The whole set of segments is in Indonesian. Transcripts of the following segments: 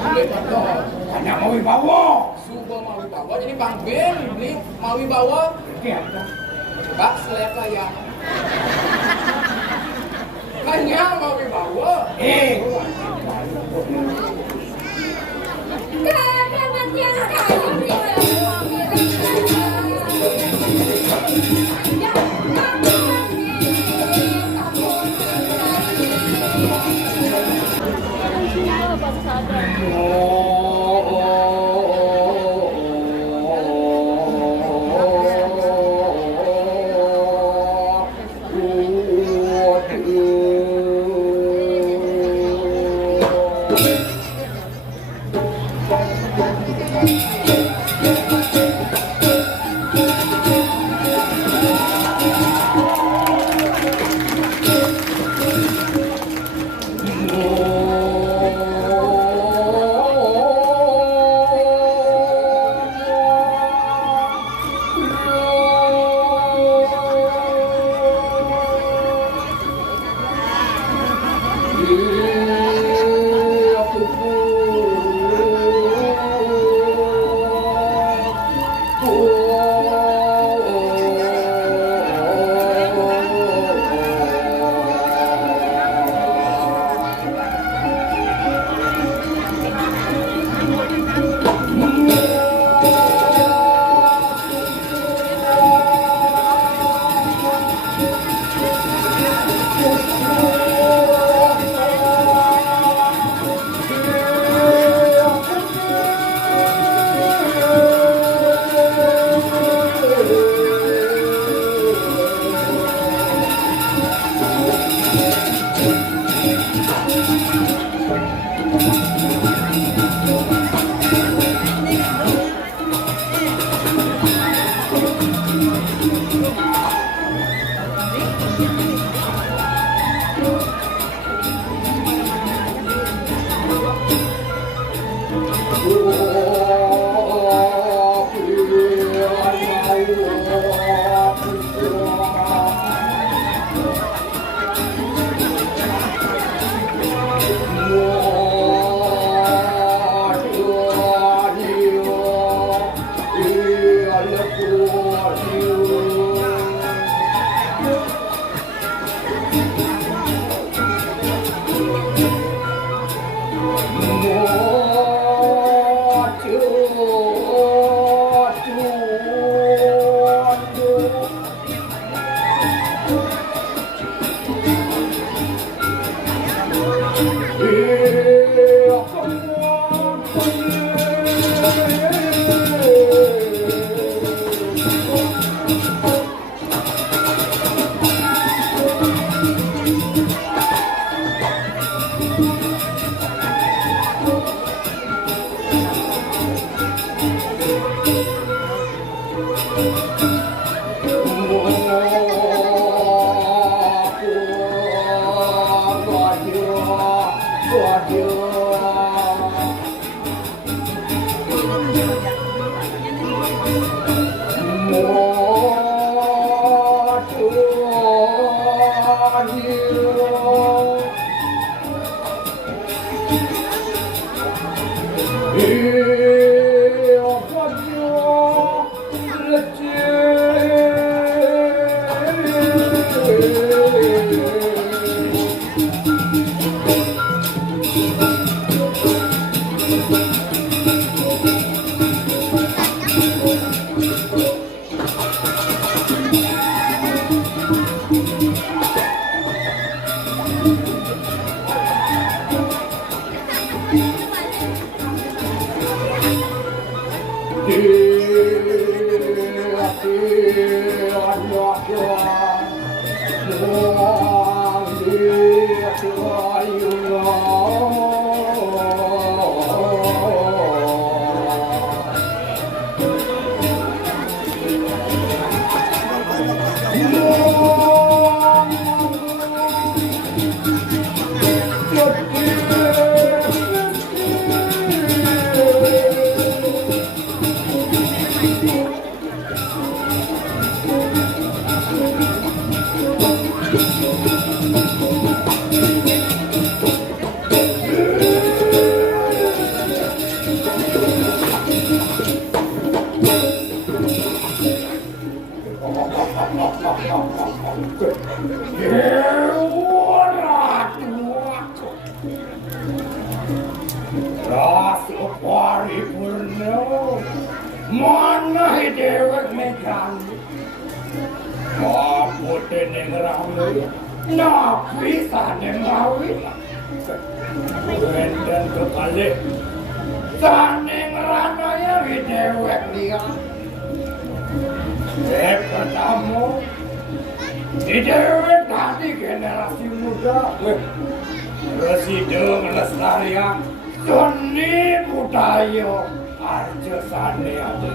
Lepas tu Hanya mau bawa. Suba mau bawa jadi Bang Ben ini mau bawa. Coba selek lah ya. Hanya mau bawa. ora tuaku rasa paripurna mana dewek megang apa teneng rame nabi sane mawi wenten kekali sane ngeranaya dewek dia pertama di dewek tadi generasi muda Presiden Lestarian seni budaya arjo sane ada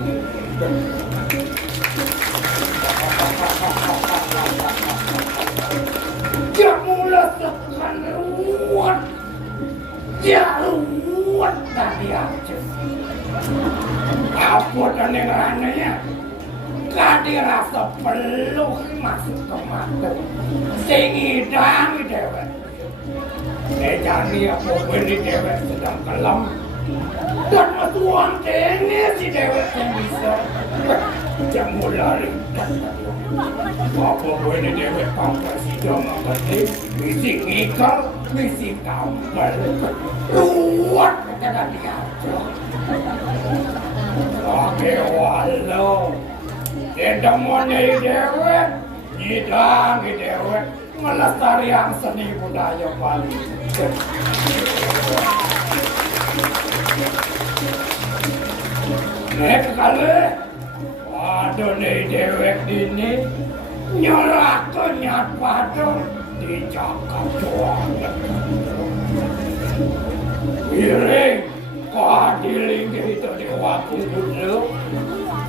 Jamula sekan ruwet ruwet tadi aja apa dan yang rananya gak dirasa peluk masuk ke mata sing idang dewek jani apa beri dewek sedang kelam dan matuan ini si dewek yang bisa Jamula ringkas apa beri dewek pangkas hidung mengerti misi ngikal misi kampel ruwet kata dia oke walau Dedamonnya dewek, nyidang dewek, melestarian seni budaya Bali. Nek kali, waduh nih dewek ini nyorak nyat padang di Jakarta. Iring, kadiling itu di waktu dulu.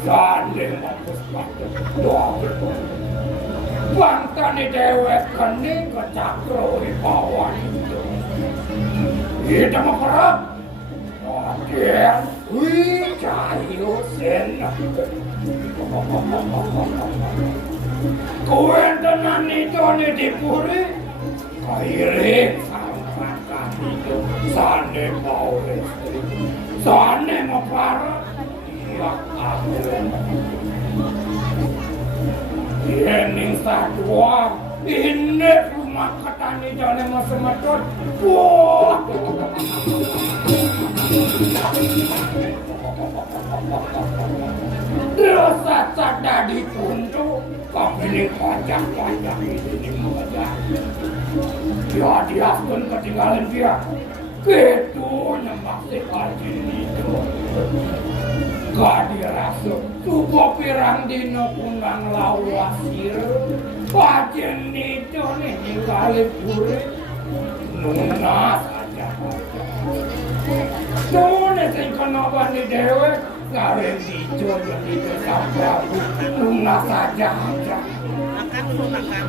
Gandeng mampus banget, doa betul. Bangtani dewek kening ke cakro di bawah itu. Kita mau kerap, Aden, wih cahayu sen. Kuen tenan itu nih dipuri, kairing sama kami itu. Sane mau listrik, sane mau parah. Ini sadwa, ini rumah ketani jalan masa macet. Wah, dosa sadar dipuntuk, kami panjang-panjang ini mengajar. Dia pun ketinggalan dia, gitu nyembah sekali itu. Gak dirasa, tubuh pirang dino kundang lawasir, pajen itu nih ninggalin puri, nuna saja. Nuna sing kenapa nih dewek, karen dijo yang itu sabrabu, nuna saja aja. Makan dulu makan.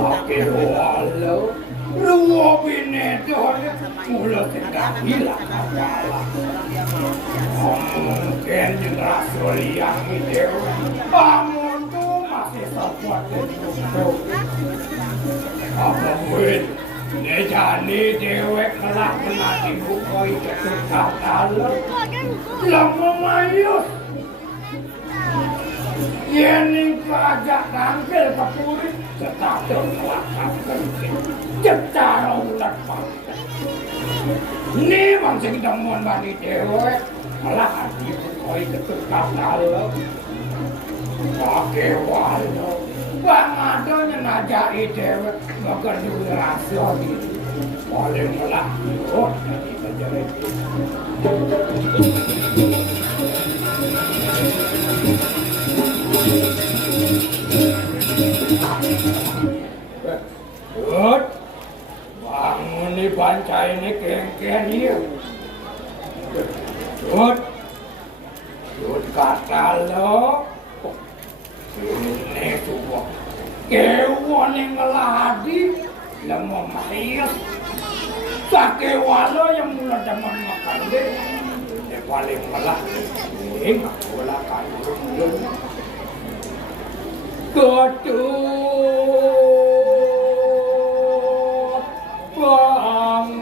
Oke walau, lu bine dona, mulut tidak hilang kalah. Mungkin generasi yang itu bangun tuh masih sekuat itu. Apa mungkin nejani dewek kelak menati bukoi ketukar dalam lama mayus. Ini kajak tampil ke puri tetap terkelakar kerja secara ulat pantai. Ini bangsa kita mohon bani dewek malah hati bukoi ketukar dalam pakai walau bang adanya najai dewek bakal durasi gitu paling malah oh jadi menjerit bangun nih banca ini kengken ya kata lo ini sebuah kewan yang ngeladi lemah mayat sakewa lo yang mulai demen makan deh paling malah ini gak boleh kandung Ketut bangun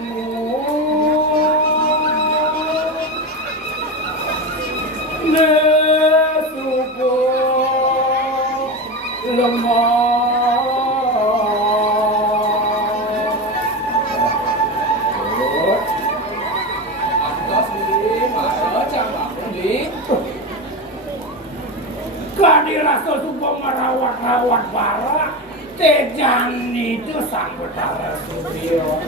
Nesuko lemah. Antos Li, mara cang Li. Kadi rasa suka merawat-rawat bara, tejang itu sang betara Suryo.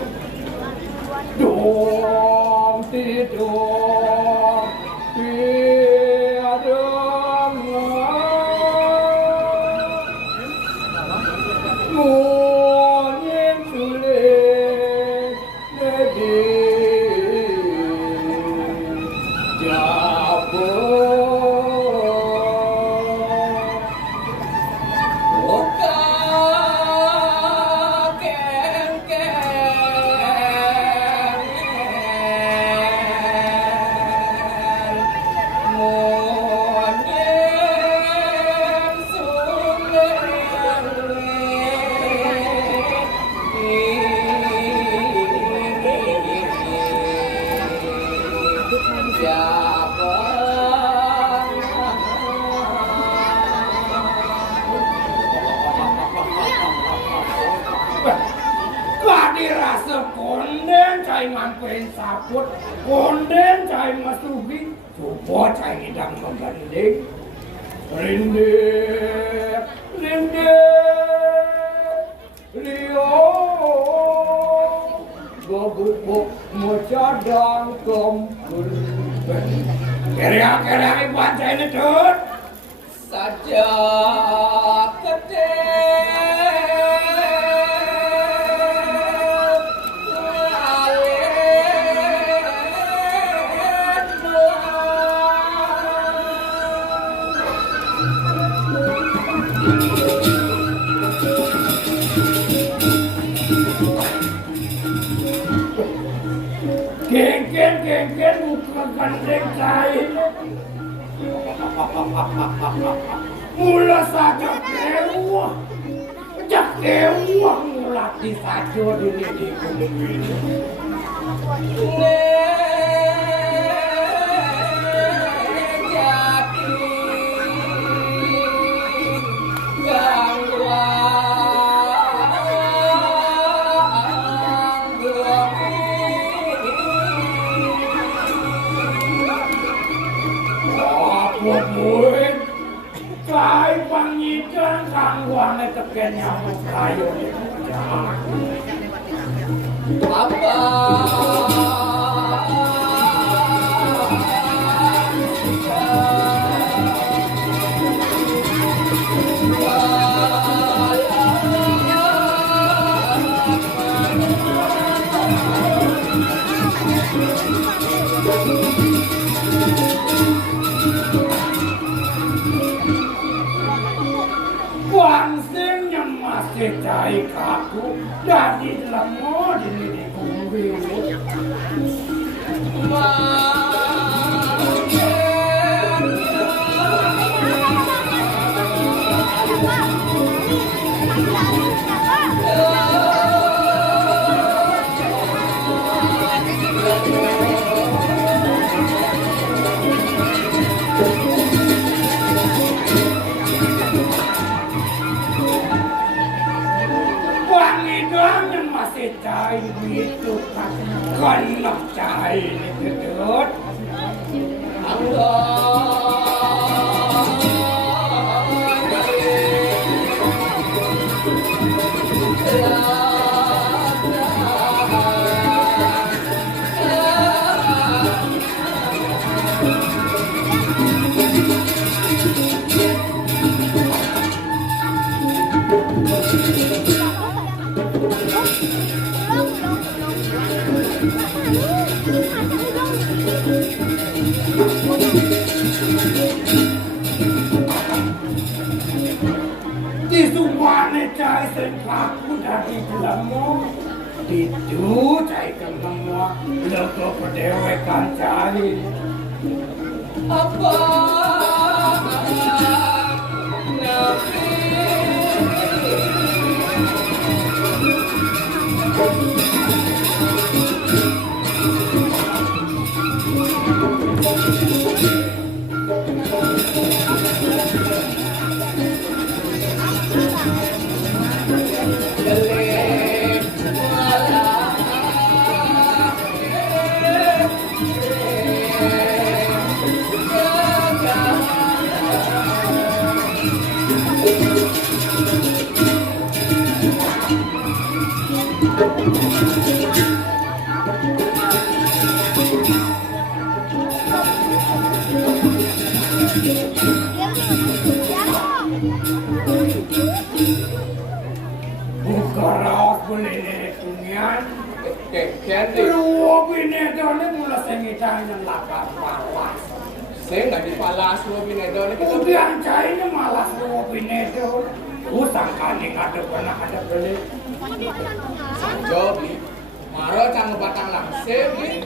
Dong tidur tiada monyet sulit medit Ngamperin saput, konden cai masuki, coba cai ngidang mengganding. Rindik, rindik, Rio, gobuk macadang kempul. Kira-kira ibuan cai nedut, Saja kedek Genggen muka gandeng cai. Mula saja kewah, jak kewah ngulati saja diri di gunung ini. Kai pangidan kangguane teken nyamuk kayu jangan apa Wangsing yang masih cai kaku dari lemah di kumbi. Cai itu kan cai ini gedut. Disumane cai sen kaku dari lemah. Itu cai kemengwa loko pedewekan cai. apa Buka raos beli nenek kunyan. Keken Dua binedor ini mulai sengitanya lapar malas. saya nggak dipalas dua binedor ini kita Kemudian cairnya malas dua binedor. Usang kaning ada pernah ada beli. sanjo beli maro cang batang langsir beli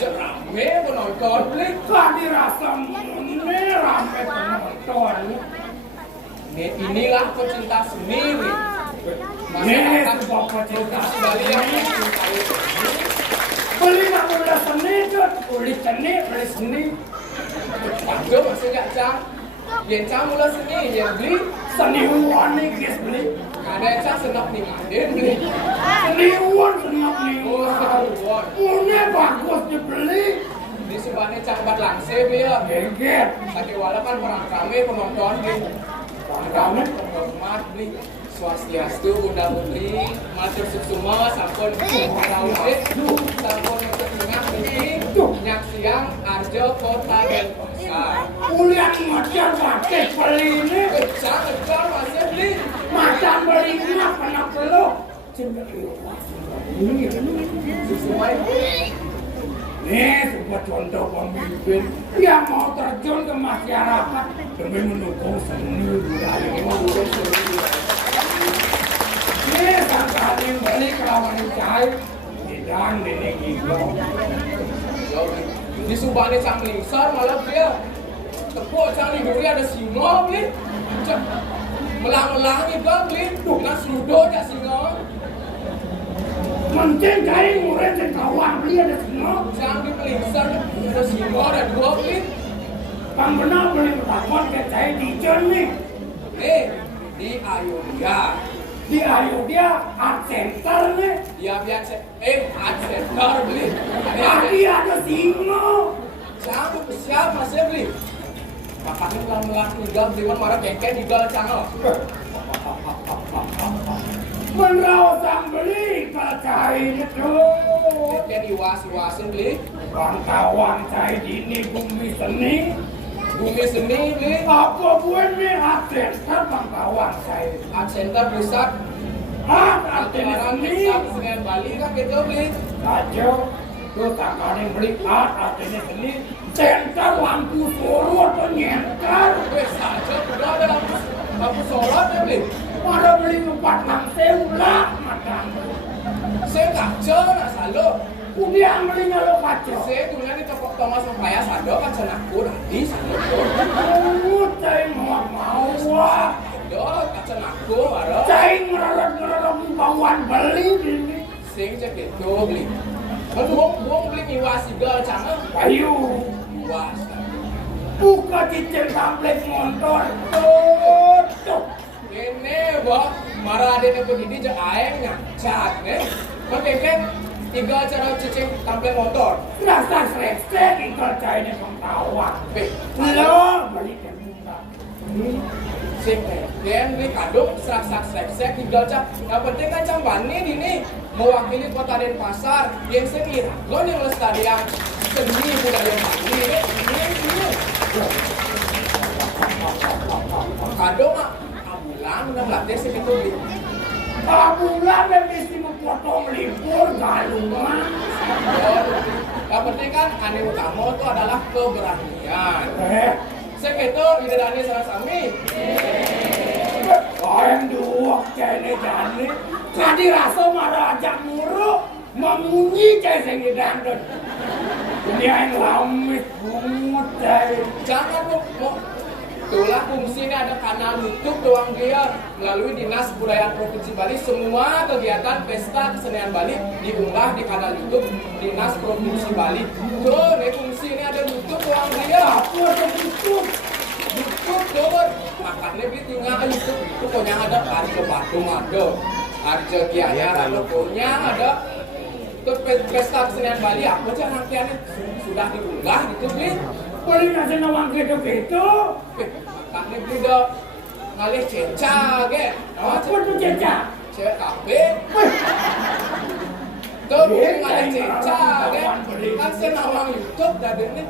rame penonton beli Tadi rasa mune rame penonton. inilah pecinta seni beli Ini sebab pecinta Bali yang seni. mencintai seni Beli nak beli seni tuh, beli seni. Panjo maksudnya cang yang cang mula seni yang beli Seniwan nih guys beli. ada yang cang senap nih ngaden beli Seniwan senap nih. oh seruan Punya bagus dibeli. di sebabnya cang bat langsir beli ya Geget. tadi walaupun orang rame penonton beli Rame. hormat beli swastiastu bunda putri matur suksuma sampun rawuh sampun ketengah beli nyak siang arjo kota Denpasar Kuliah macam pakai beli ini. kejar masih beli Macam beli ini pernah peluk. suksuma Nih, sebuah contoh pemimpin yang mau terjun ke masyarakat demi mendukung seni budaya. Nih, sang kaling beli kelawan cair dan nenek hijau. di subane cang lingsar malah dia tepuk cang liduri ada singo beli melang-melang itu beli nah sudo cak singo Mungkin cair murid dan kawan beli ada semua. cang di pelingsar ada singo ada dua beli Bang benar beli takut ke cair di nih. di Ayodhya Di Ayodhya Art Center nih. dia biasa art center beli Tadi ada singo. cang siap masih beli makanya melang-melang tiga beli marah kengken tiga channel Menrawat sang beli kalau cair itu. kengken iwas-iwasin beli Kawan cair ini bumi seni. bumi seni beli Apa gue nih Art Center bang kawan cair. art center pusat Art Keluaran seni. Desa Kesenian Bali kan gitu beli Aja. Terus tak beli art seni. Center lampu Solo atau nyenter. wes aja udah ada lampu sorot ya beli Ada beli 4 sewu lah macam. saya kaca nak salo Udah belinya lo kacau. saya dunia di toko Thomas Mempaya sado kaca naku tadi salo Cai mau wah. do kaca naku baru Cai ngerelok bawaan beli ini. sing cek gitu beli buang beli miwas juga cana Ayo. miwas Buka cicil tablet motor. Tutup. ini boh marah ada yang begini je aeng nyacat nih makanya tiga cara cicing tampil motor Rasa selesai tinggal cairnya pengtawa. Lo beli kemudah. sing dan beli kadung serak-serak tinggal cak yang penting kan cang bani ini mewakili kota Denpasar yang seni lo yang lestarian seni budaya Bali ini kadung abulan udah melatih sih itu beli Abulan yang mesti memotong libur galungan. yang penting kan aneh utama itu adalah keberanian sing itu ide dani sarasami Yang dua kene jane. Tadi rasa marah ajak muruk. Memunyi cai sengi dandut. Ini yang lamit bungut cai. jangan mau itulah fungsi ini ada kanal YouTube doang dia melalui Dinas Kebudayaan Provinsi Bali semua kegiatan pesta kesenian Bali diunggah di kanal YouTube Dinas Provinsi Bali tuh nih fungsi ini ada YouTube doang dia Aku ada YouTube. YouTube tuh makanya dia tinggal YouTube itu pokoknya ada Arjo Patung ada Arjo Gianyar ada pokoknya ada tuh pesta kesenian Bali apa aja rangkaiannya sudah diunggah gitu beli Boleh nasi nawang gitu-gitu. makanya beli do ngalih ceca ge Aku tuh jejak. cewek kafe tuh beli ngalih ceca ge kan senawang YouTube dan ini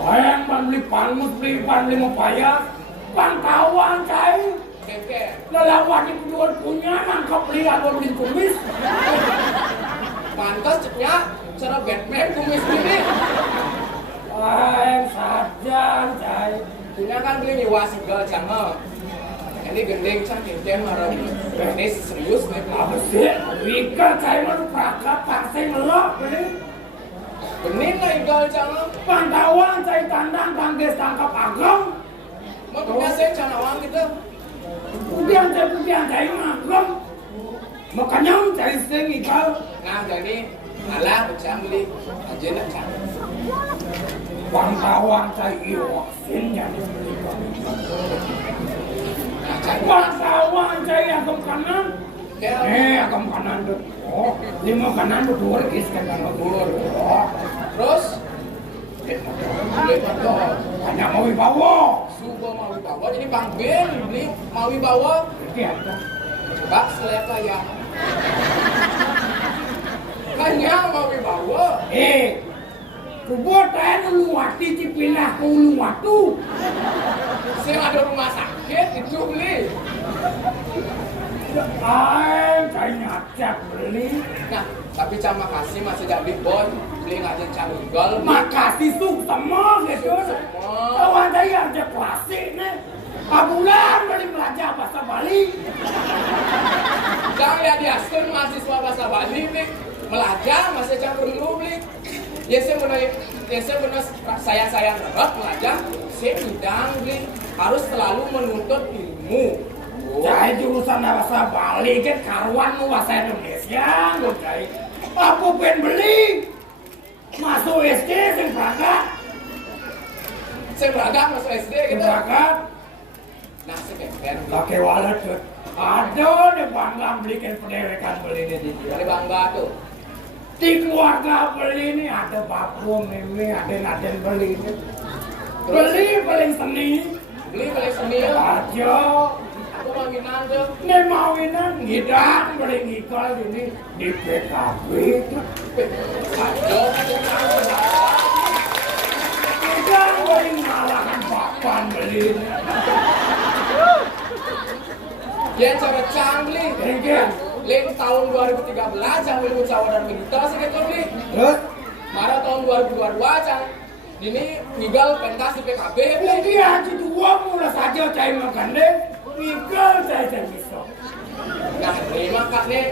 Bayang pan beli panmus, beli pan beli mempayas, pantauan cai. Keke. Lelawan itu jual punya, nangkap beli atau beli kumis. Pantas ceknya cara Batman kumis ini. Bayang saja cai. Punya kan beli nyewa segala jangan. Ini gendeng cah kincen marah. Ini serius nih. Apa sih? Wika cai mana prakat pasai melok beli. Bening lah igal jangan. Pantauan cai tandang tangges tangkap agam. Mau biasa canawang gitu. Kemudian cai ngagam. Makanya cai sing ikal. Nah jadi alah becang beli aja nak cang. Pantauan cai iwasin jadi beli kami. Nah cang. Pantauan cai agam kanan. Agam kanan tuh. Oh, 5 kanan tuh 2 is kanan tuh. Terus beli motor. Hanya mau wibawa. Subo mau wibawa jadi Bang Ben beli mau wibawa. Jadi ada. Coba selek lah ya. Hanya mau wibawa. Kubuatan Uluwati Cipinah ke Uluwatu. Saya ada rumah sakit itu beli. Saya nyacak beli. Nah, tapi cang makasih masih jadi boy. Beli aja cang igal. Makasih semua gitu. Kawan saya aja klasik nih. Abulan beli belajar bahasa Bali. Cang lihat di Aston mahasiswa bahasa Bali nih. Belajar masih cang perlu beli. Ya saya benar saya nerap belajar. Saya bidang beli harus selalu menuntut ilmu. Saya jurusan bahasa Bali kan karuan bahasa Indonesia loh cai. Aku pengen beli masuk SD sing berangkat. Saya beragam masuk SD gitu. Berangkat. Nah, saya pengen Pakai wallet tuh. Ada deh bangga belikan pendewekan beli di dia. dari bangga tuh. Di keluarga beli ini ada bapu, mimi, aden beli ini. Beli paling seni. Beli beli seni. Aja. Aku mawinan tuh. Ini mawinan ngidang beli ngikol ini di PKB itu. Aduh, Ngidang beli ngalahan papan beli ini. dia cara cang beli. Ringkir. Leng tahun 2013 cang beli musyawarah begitu sih gitu beli. Terus? Marah tahun 2022 cang. Ini ngigal pentas di PKB beli. Jadi haji dua mulai saja cai makan deh. Ngikol saya bisa. Nah, ini makanya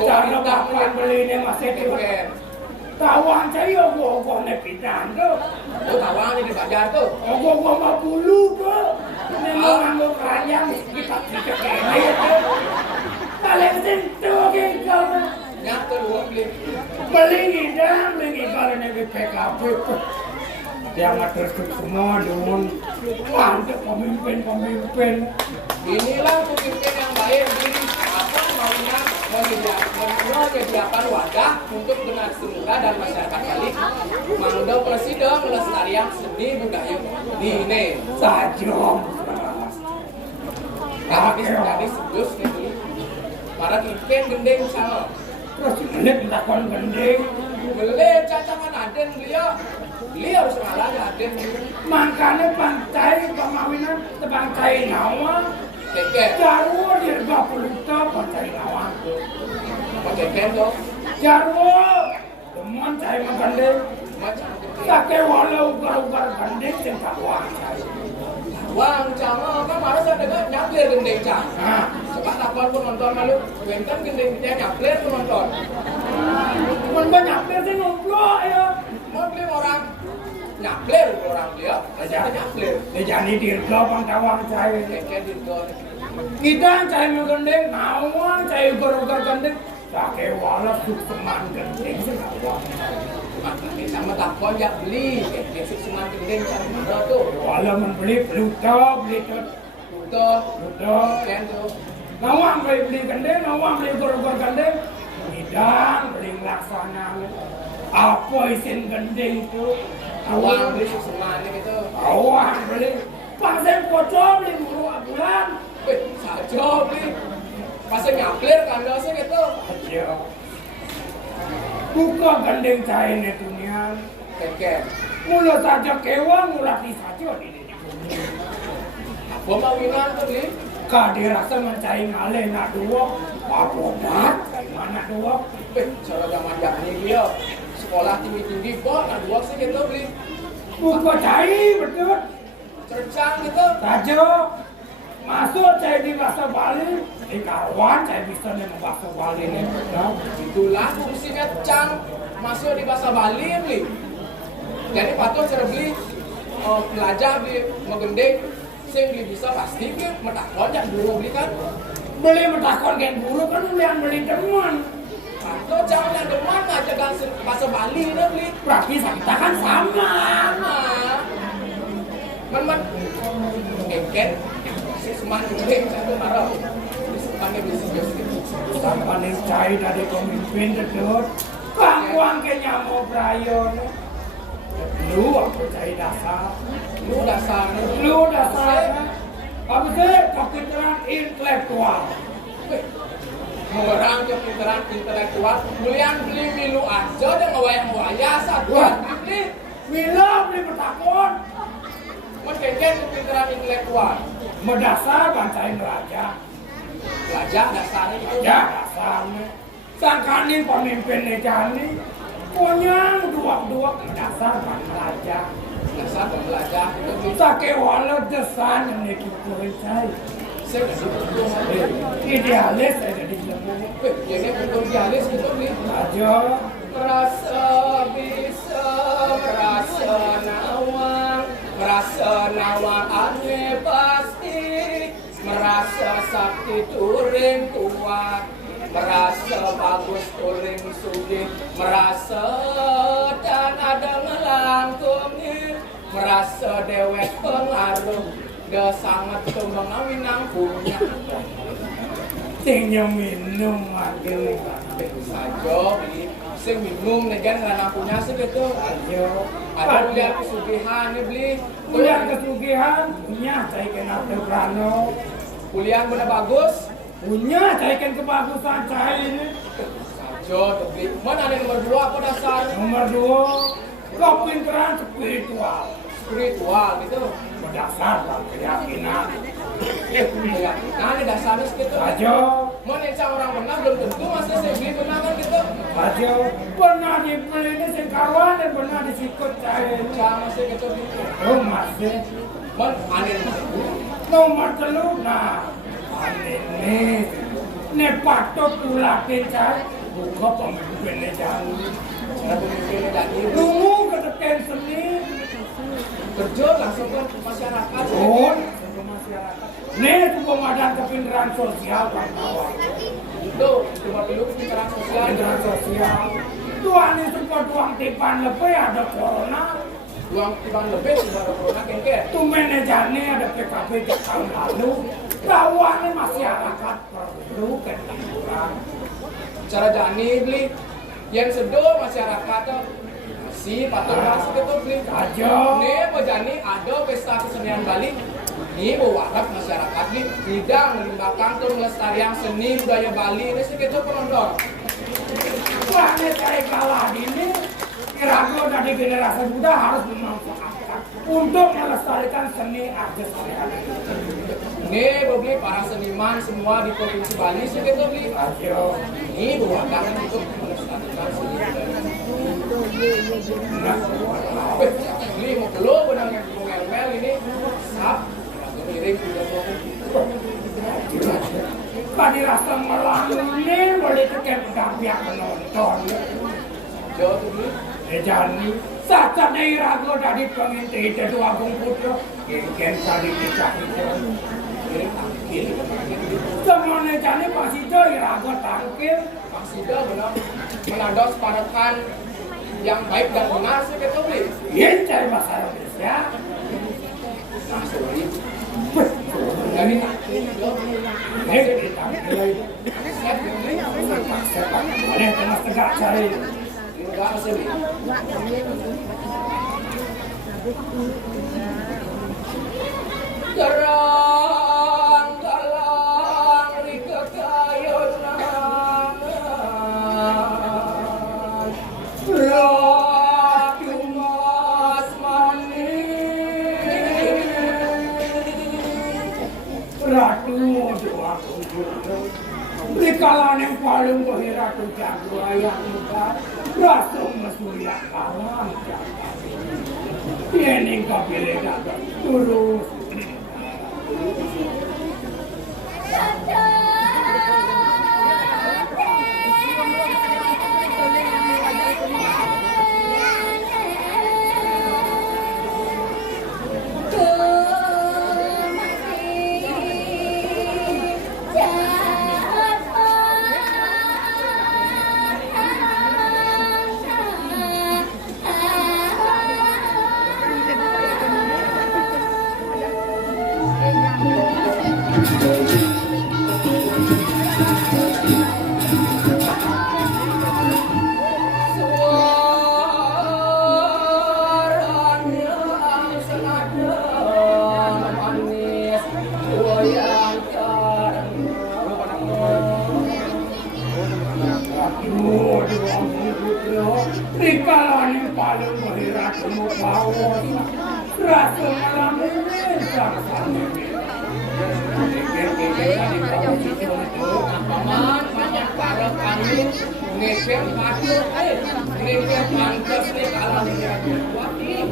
Cara papan beli ini masih Keren. Tawang saya ogo-ogo nepitan tuh. Oh, tawang di Banjar tuh. Ogo-ogo 50 tuh. Ini mau nganggo keranjang kita kene tuh. Paling sentuh ngikol. Nyak tuh dua beli. Beli ngikol ini di PKB tuh. Yang ngatur semua dengan mantep pemimpin. Inilah pemimpin yang baik di apa maunya menyediakan wadah untuk generasi muda dan masyarakat Bali. Mangdo presiden melestarikan seni budaya dine Sajom. tapi sekali serius nih dulu. Para ikan gendeng sama. Terus menit takon gending. Beli cacangan aden beli harus ngalah aden. Makanya pantai pemawinan tepantai nawa. Keke, Jarwo dirga peluta pantai nawa. mau keke tuh Jarwo teman cai magandeng. macam Sake walau ugar gandeng sing kawan cai. Wang jangan kan harus ada gak nyaplir gendeng cang. Nah, Coba takon penonton malu, benten gendeng dia nyaplir penonton. mun banyak sing ngobrol ya. Mau beli orang nyaplir orang dia, aja nyaplir. Jadi dirga pantawang cai. Keke di gor. Kita cai magandeng nawa cai ugar gandeng. Sake walau sukseman gandeng sing kawan. Makanya sama takon ya beli, keke susunan gendeng cang mana tuh. Walau membeli peluta, beli Tuh, peluta. ken tuh. Nawang beli gandeng, nawang beli ugar gandeng. Hidang beli laksana. Apa isin gandeng itu? Awang beli susunan gitu. Awang beli. Pasang kocok beli muru bulan. Saja beli. Pasang nyaplir kan dosa gitu. Aja. Buka gandeng cair itu nian. Kengken. Mula saja kewa ngulati saja ini. Apa mawinan tuh beli? Kadi rasa mencari ngalih nak dua. Apa dah? Mana dua? Cara zaman ini dia sekolah tinggi-tinggi kok, nak dua sih gitu beli. Buka cari betul. Cercang gitu. Saja masuk cari di bahasa Bali. Di kawan cari bisa nih bahasa Bali nih. Itulah fungsinya cang masuk di bahasa Bali beli. Jadi patut cara beli belajar beli mengendeng sing beli bisa pasti beli metakon yang dulu beli kan. Beli metakon kan dulu kan yang beli teman. Patut jangan yang deman aja kan bahasa Bali nih beli. Berarti kita kan sama. Man kengken si seman kengken satu marah. Semannya bisa jadi. Sampai cai dari pemimpin dedot. Kang kenya mau brayon. Lu aku cai dasar. Lu dasar. Kamu sih kepintaran intelektual. Orang kepintaran intelektual. Mulian beli milu aja dan ngewayang-wayang satu. Beli Mila beli bertakon. kengken kepintaran intelektual. Mendasar bancain raja. Belajar dasarnya itu. Ya dasarnya. Sangkanin pemimpin nejani. Punya dua dasar ban raja. Dasar belajar itu. Sake walau desan yang kita cai. Saya nggak suka. Idealis ada di lembu. Jadi bentuk idealis itu beli. Aja. Merasa bisa, merasa nawang aneh pasti, merasa sakti turing kuat, merasa bagus turing sugih, merasa dan ada melangkungi, merasa dewek pengaruh, dia sangat kemengawinang punya. Tingnya minum lagi. Saja beli sing minum negan lanang punya sih gitu. Ayo. Ada lihat kesugihan nih beli. Kuliah kesugihan punya caikan atau prano. Kuliah bener bagus. Punya caikan kebagusan cai ini. Saja tuh beli. Mana ada nomor 2 apa dasar? Nomor 2 kepintaran spiritual. Spiritual gitu. Berdasar dan keyakinan. Nah ini dasarnya gitu. Aja. Mana yang orang benar belum tentu masih saya beli benar kan gitu. Aja. Pernah dibeli ini singkarwan dan pernah disikut cai. Cah masih gitu. Oh masih. Man aneh Nomor 3 nah. Aneh. Ne patut tulakin cai. Buka pemimpinnya jangan. cara pemimpinnya jadi Tunggu ketekan seni. kerja langsung ke masyarakat. Oh. Nih itu pemadam kepintaran sosial kawan-kawan. Itu cuma dulu kepintaran sosial. Kepintaran sosial. Tuan itu tuang tipan lebih ada corona. Uang timbang lebih sudah ada corona kengke. Tuh manajernya ada PKP tahun lalu. Kawannya masyarakat perlu ketiduran. Cara jani beli yang sedo masyarakat si patut masuk itu beli Aja. nih bejani ada pesta kesenian Bali ini berwarap masyarakat nih tidak melibatkan tuh melestarian seni budaya Bali ini segitu penonton. Wah ini cari kalah ini. Kira-kira dari generasi muda harus memanfaatkan untuk melestarikan seni artis sehari-hari. Ini beli para seniman semua di provinsi Bali segitu beli Aja. ini berwarap untuk melestarikan seni budaya. Beli mau belum benang yang ngel ini sap miring udah Tadi rasa melangin boleh tekan pihak penonton. jauh tuh beli Ejani saat ragu dari pengintai itu Agung Putra ingin tadi kita miring tangkil semua Ejani pasti itu ragu tangkil masih dah benar menandos parakan yang baik dan benar sih gitu beli. ini cari masalah Indonesia Nah sorry dari tangkil ini ditangkil saya beli ada tengah tegak cari enggak sih beli. Terang dalam rika kayonan Rakyat Rikalan yang paling berhiratu jago ayah muda, rasung mesurya kalam jaga. Ini kapilih jaga, terus. Rikalan yang paling berhiratu mukawos, rasa malam ini saksanya. Paman banyak para kami ngekep patur ngekep pantas nih kalau dia wakil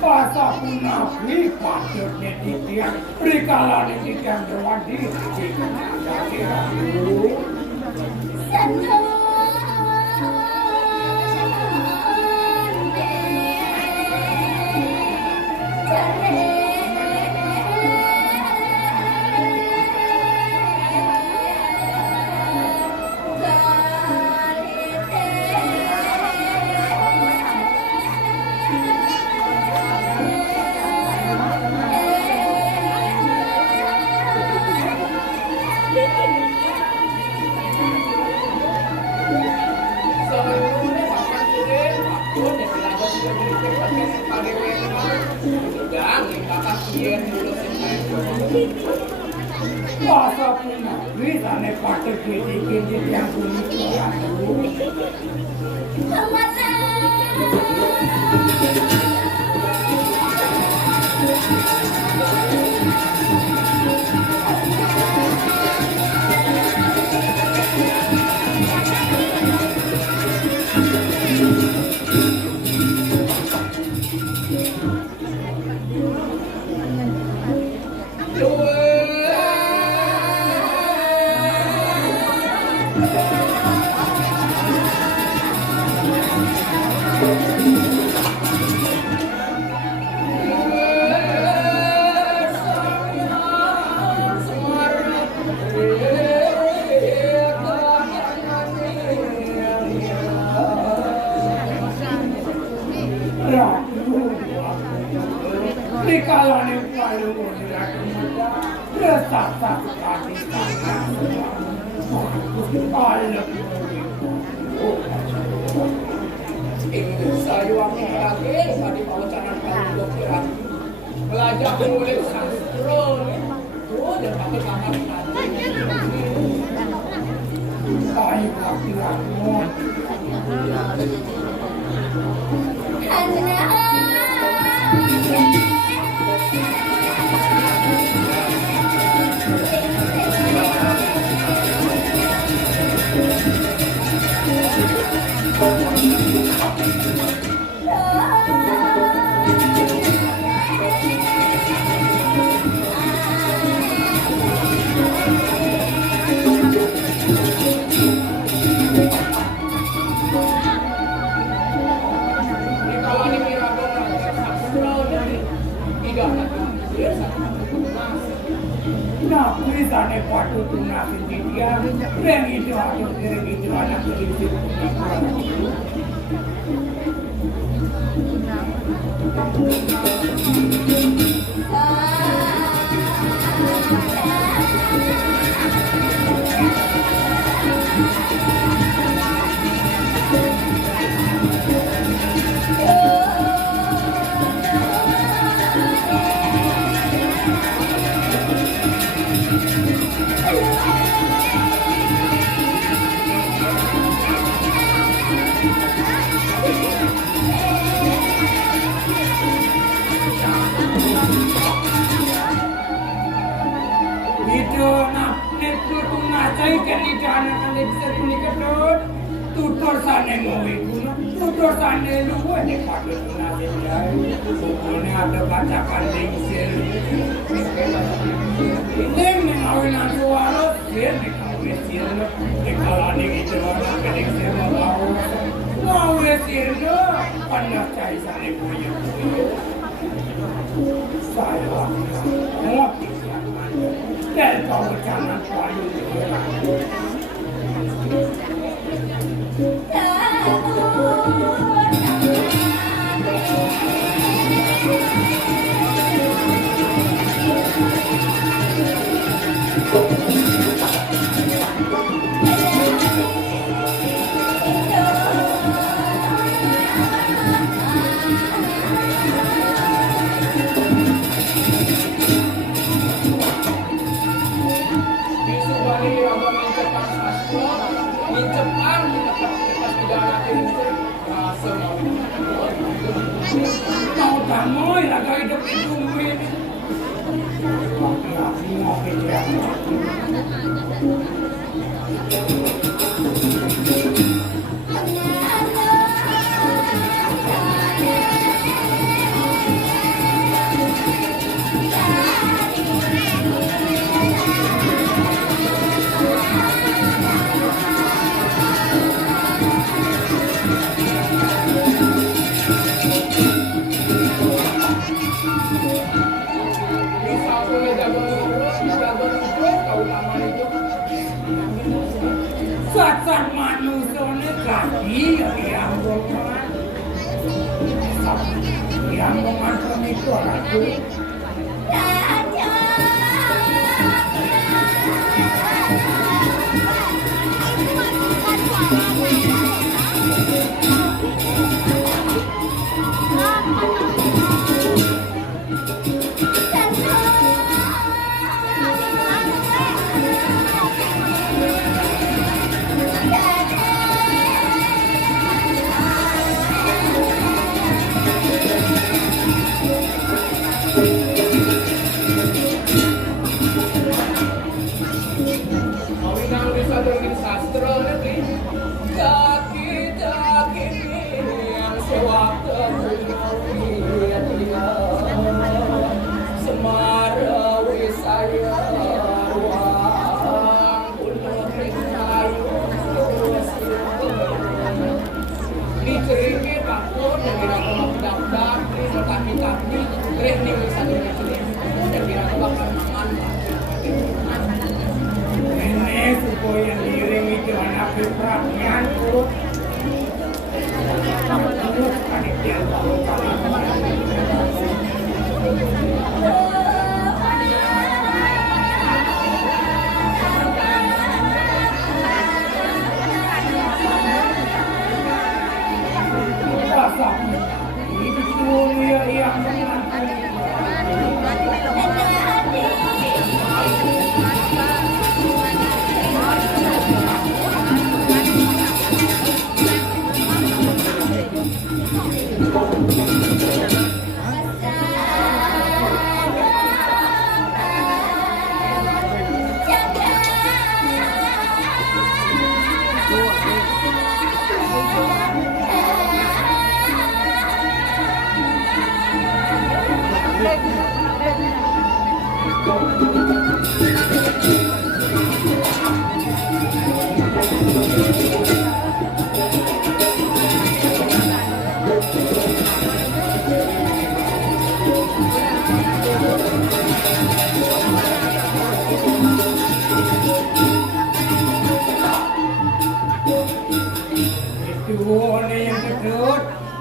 Pasa punafi patut netitian rikalan ini kan berwadi jika ada kira-kira. Pasa punafi sana patut kritik-kritik yang kulit Rikalan yang paling berhiratu muda, resasa sekali tanah saya waktu terakhir tadi pewacanan dokteran belajar menulis sastra tuh dan pakai kamar baik laki-laki sana patut tunasin dia, reng itu anak begitu. ikan di tanah kan bisa punika dot. Tutur sane ngowi kuno, tutur sane luwe nek padha nasi jai. Ini ada bacakan lingsir. Ini mengawin nanti walau sir, mengawin sir. Kalau ini itu orang kedek sir mau ngawin sir panas cai sane punya. Saya ngopi dan kau jangan palu. Mau tamoy lagay hidup itu ini. Saat manusia kaki yang boman, yang boman itu orang itu.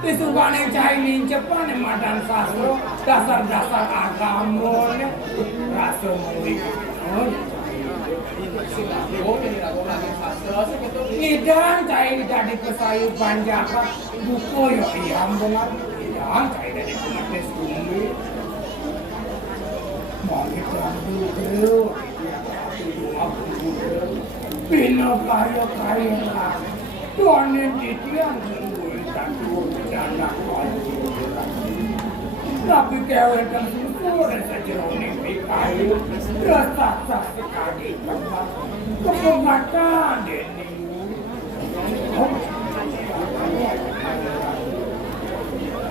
Isubane Chinese Jepang madan sasro dasar-dasar agama raso muli. Idan cai jadi pesayu banjaka buku yo iam benar. Idan cai jadi pemetes bumi. Mau kita dulu. Pino kayo lah. Tuanin di tiang tapi kewen kan Sudah sejeroning pikayu, rasa sekali kembang, kepematan ini.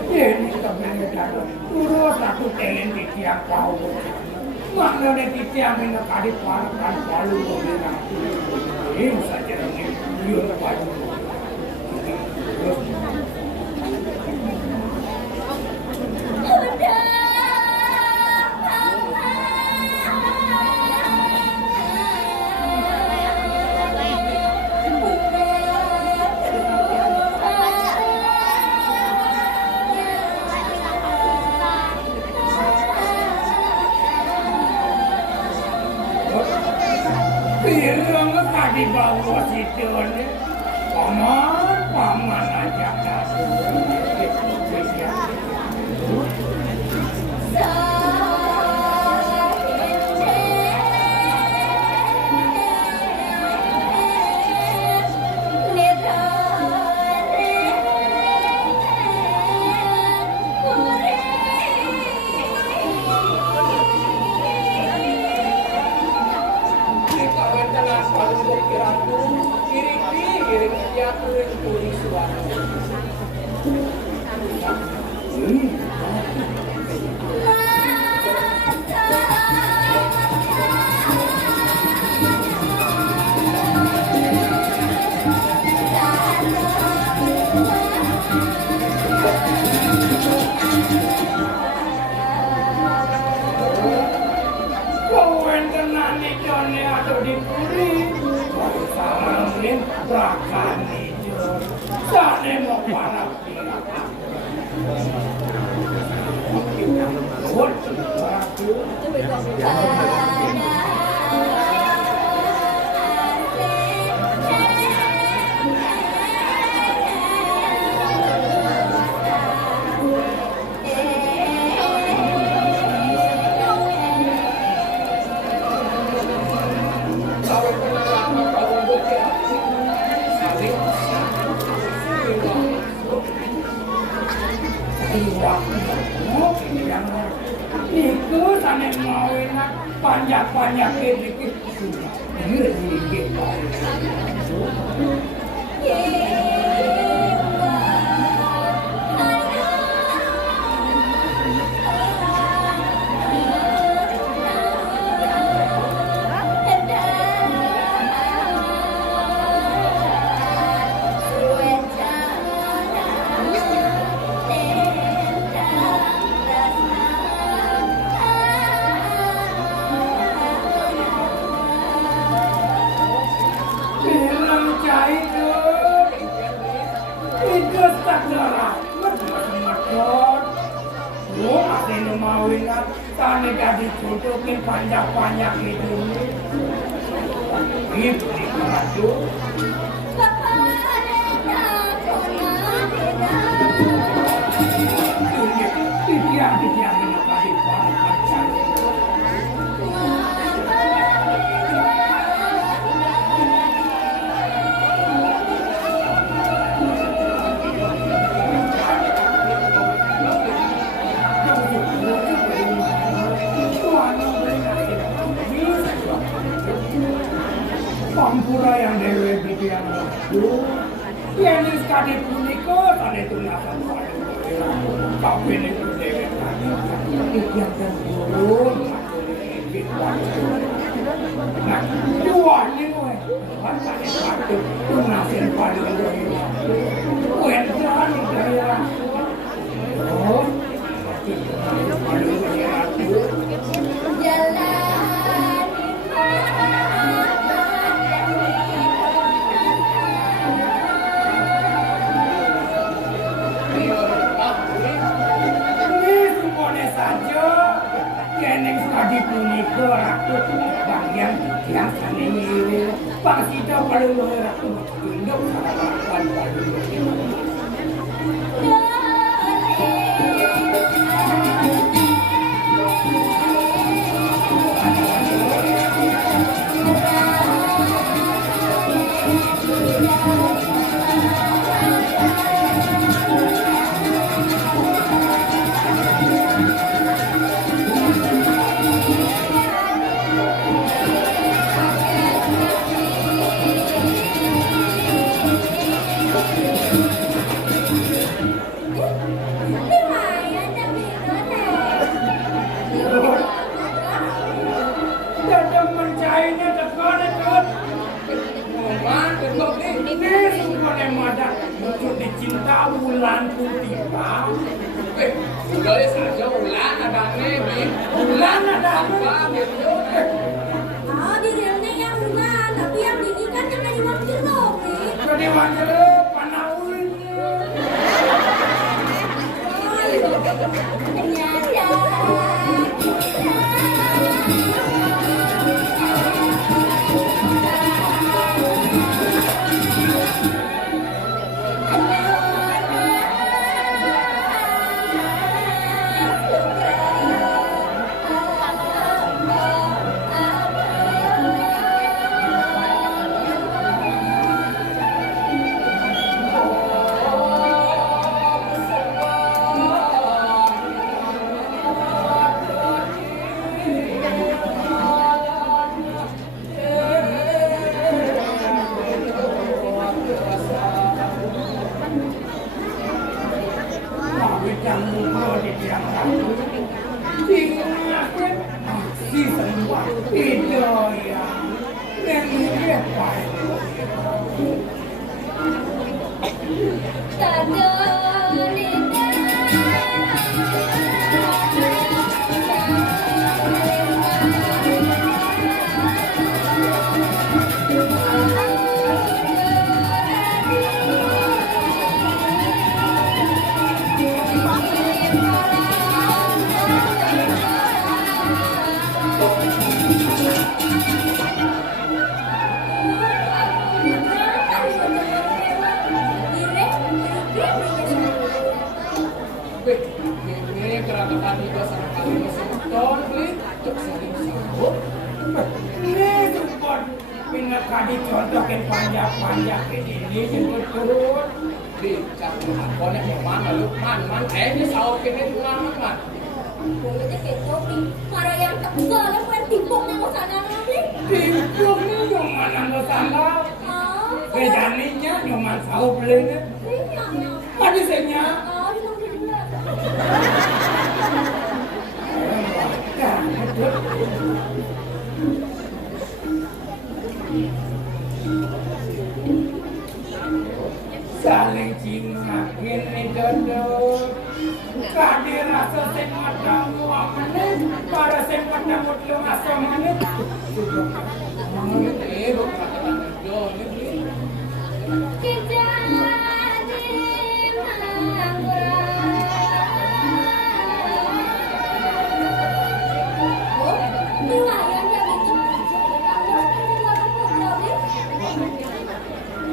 Ini kebenaran, turut satu telen di tiang kau. Maknanya di tiang ini kali parakan palu kebenaran. Ini saja ini, biar palu. Pirang tadi bawa situ ni, paman aja dah. Itu sana mau enak panjang dikit. Ini dikit. Tane jadi tutupin panjang itu. Itu itu. Dia menepati pacar. Pampura yang dewe bidian itu, yang sekali punika tadi tunasan paling tapi itu dewe tadi yang turun nah dua ni kowe tadi satu tunasan paling kowe kan daerah oh jalan Keneng sekali punika aku bagian yang sana ini Pak kita paling aku tunduk sarapan paling Boleh saja ulan ada nih, Bim. Ulan ada apa? Gitu. Oh, di realnya yang ulan, tapi yang ini kan yang dari Wang Jeruk, nih. Jadi wajar panaunya. Ini keragaman juga sama kali musim ton, beli cok saling sambut. Ini support pingat kadi contohin panjang-panjang ini jemput turun. Di cakupan konek mau mana lu man ini sawo kini tulang man. Kulitnya kayak topi, marah yang tebal, lah bukan timpuk nang sana nanti. Timpuk nih nyoman nang sana. Oh, Bedaninya nyoman sawo belinya. iya. Tadi senya. Oh, di mobil juga. Saling cingakin nih dodol. Kadi rasa sing matamu amane, para sing matamu lu asomane. Ini lu keragaman hijau ini beli.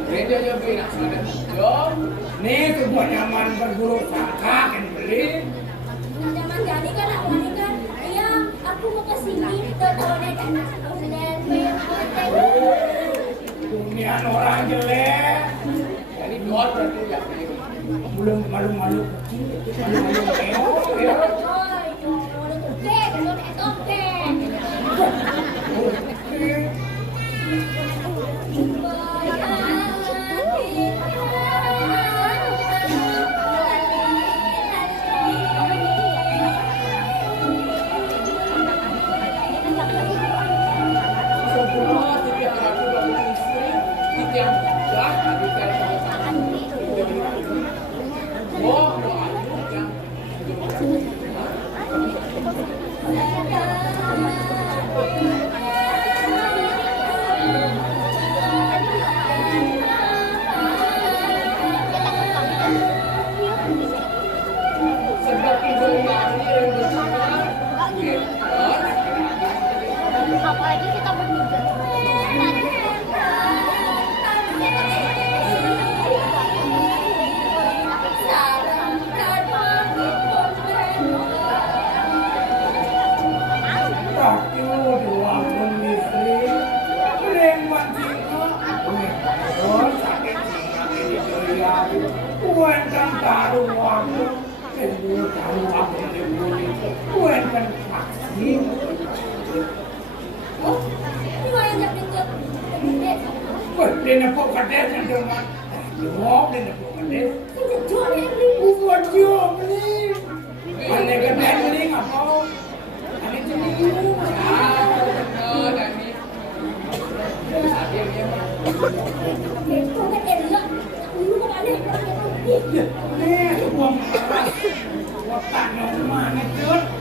Gereja aja beli nak sana hijau. Nih sebuah nyaman berburu sangka kan beli. Zaman jadi kan awalnya kan, iya aku mau kesini, tahu-tahunya kan dan bayar hotel. Dunia orang jelek. Jadi dua berarti ya beli. Belum malu-malu kecil, malu-malu keong ya. Ôi, nó gede, nó đẹp oke. Semua tiap ragu bangun istri, tiap dah, tiap sama-sama. Wah, ayu yang sebab ibu mari yang bercakap, Apalagi kita bertiga. Tapi dua pun istri, keren mancing oh sakit ini doyan, kuen kan taruh waktu, kedua taruh waktu dibuli, kuen kan vaksin. Oh, ini mah yang jadi ke gede. Kuen dia nepuk kades yang cuma, jawab dia nepuk kades, Ini jual yang beli. buat jawab nih, mana kades beli ngapa? Ada cemil. Itu kan elok. Dulu kemana? Nih, uang keras, otak nyong mana Jun?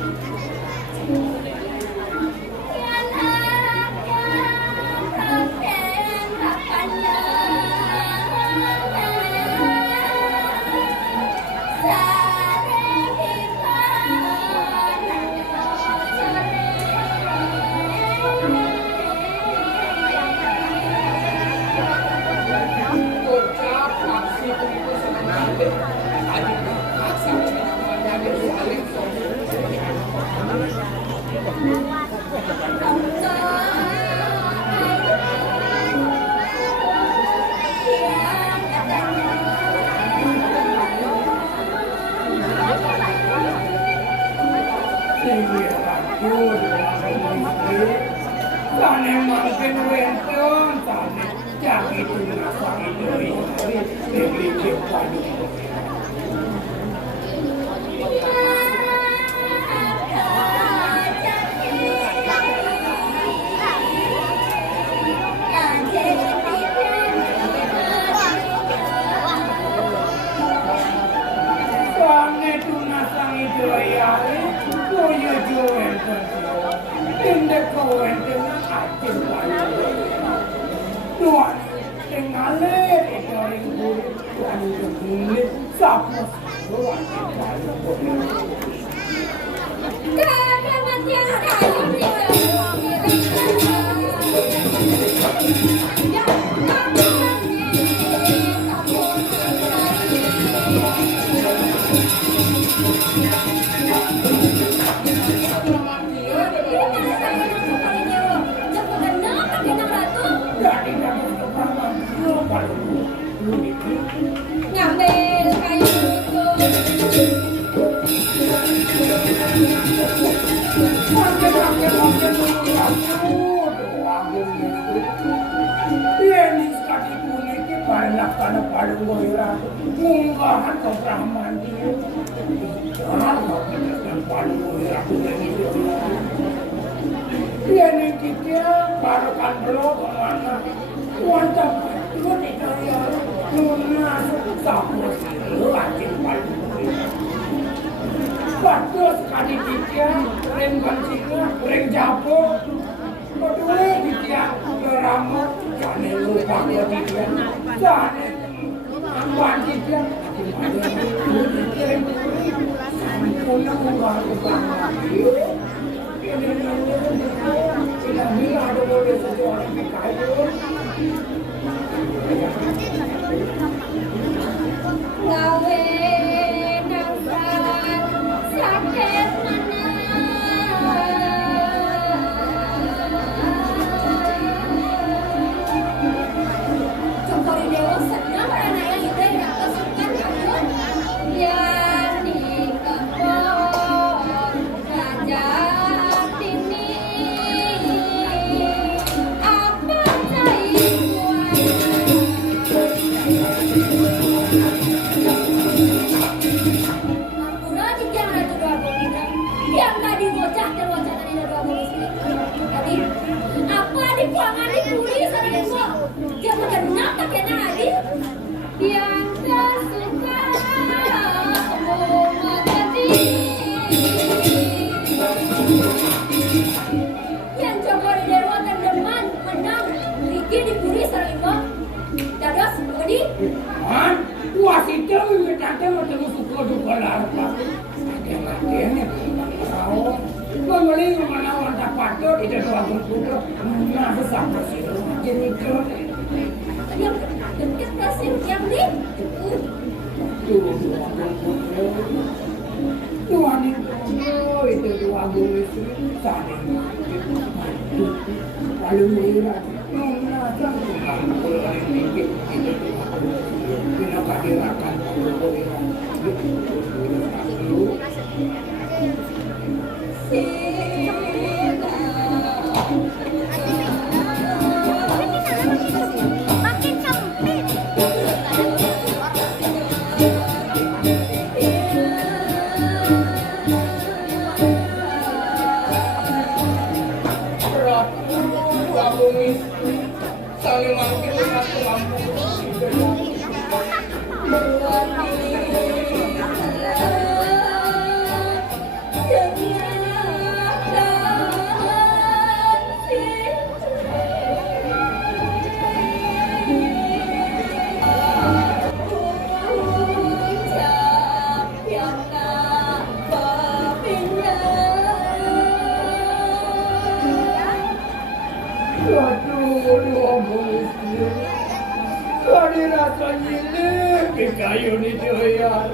Kayu ni doyar,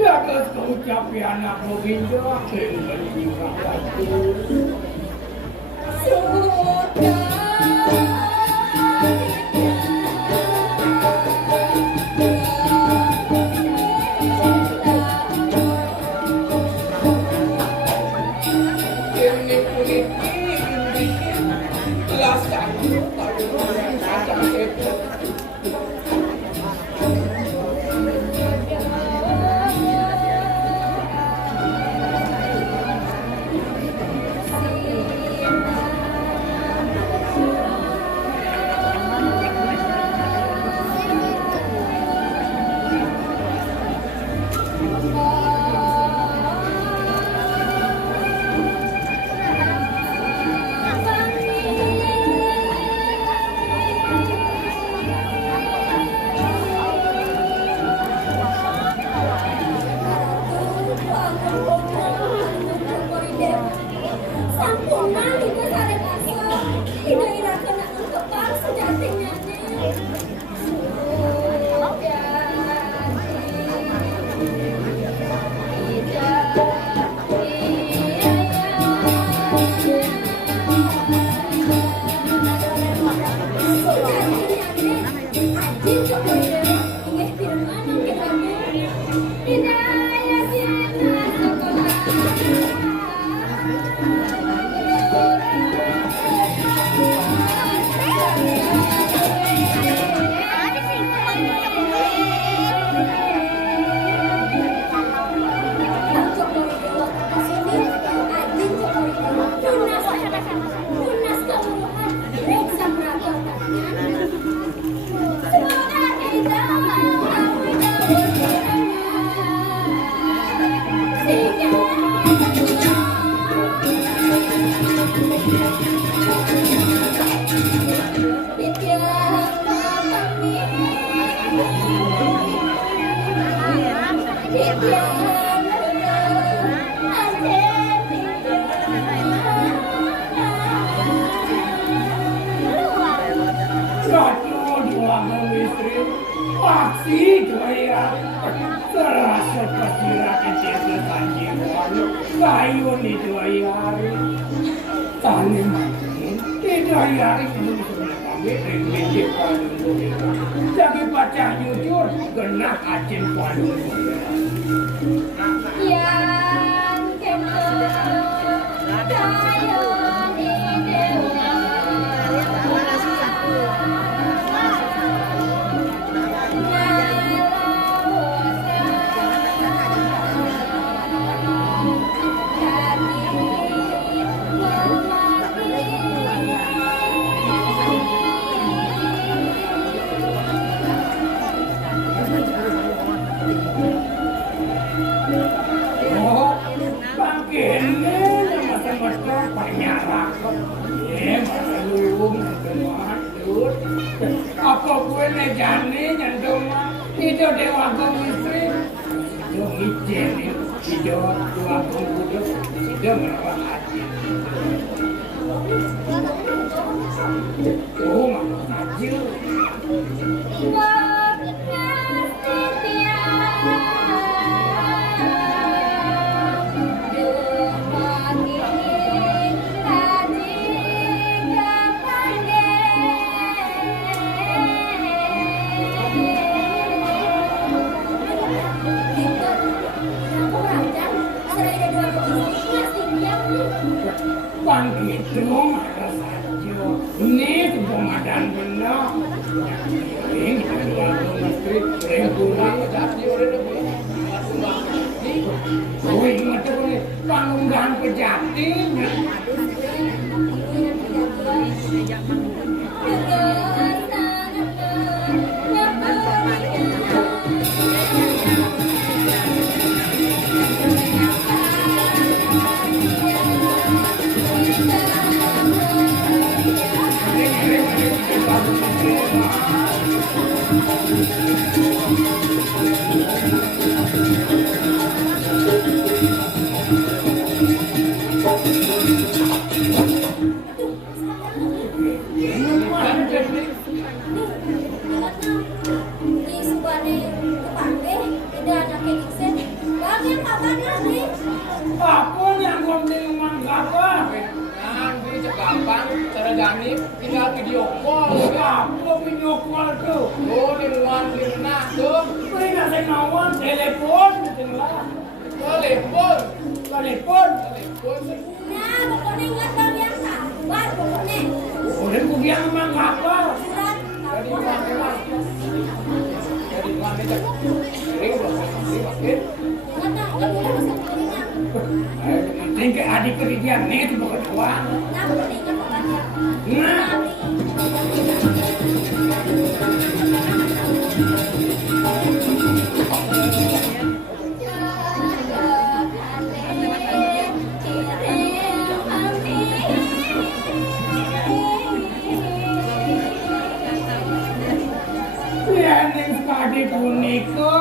dapat kau capai anak Govinda dengan jiwa batu. Ini kulit ini lasak, tapi orang macam itu. Jadi baca jujur, kena acin palu. Yang kena kayu di dewa. Apa gue nejane nyandoma itu dewa gong istri itu hijen itu dua gong kudus itu merawat hati oh mana tajil Begitu ada saja. Ini pemadam benar. Ini adalah istri yang pulang jadi orang lebih. Oh ingat tu ni panggungan pejati. Aku yang ngomong mangkapa. Nanti gampang cara gani tinggal video call ya. Apa video call tuh? Oh, limuan limna tuh. Mereka senawan telepon tinggal. Telepon. Telepon. Telepon. Nah, pokoknya ingat bang yang sabar pokoknya. Udah kugiang mangkapa. Surat Jadi telepon mana memang? Jadi mana cak? Ini belum ini makin. ingat tak ingat boleh masuk telinga. Penting ke adik kerja net bukan uang. Nah, pokoknya ingat pokoknya. Nah. Yang kadi puniko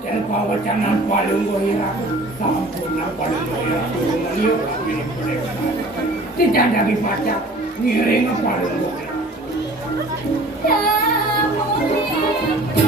dan pawacanan palung goira sampurna palung goira turunannya ini mereka tidak jadi baca ngiring palung goira. Ya, pokoknya.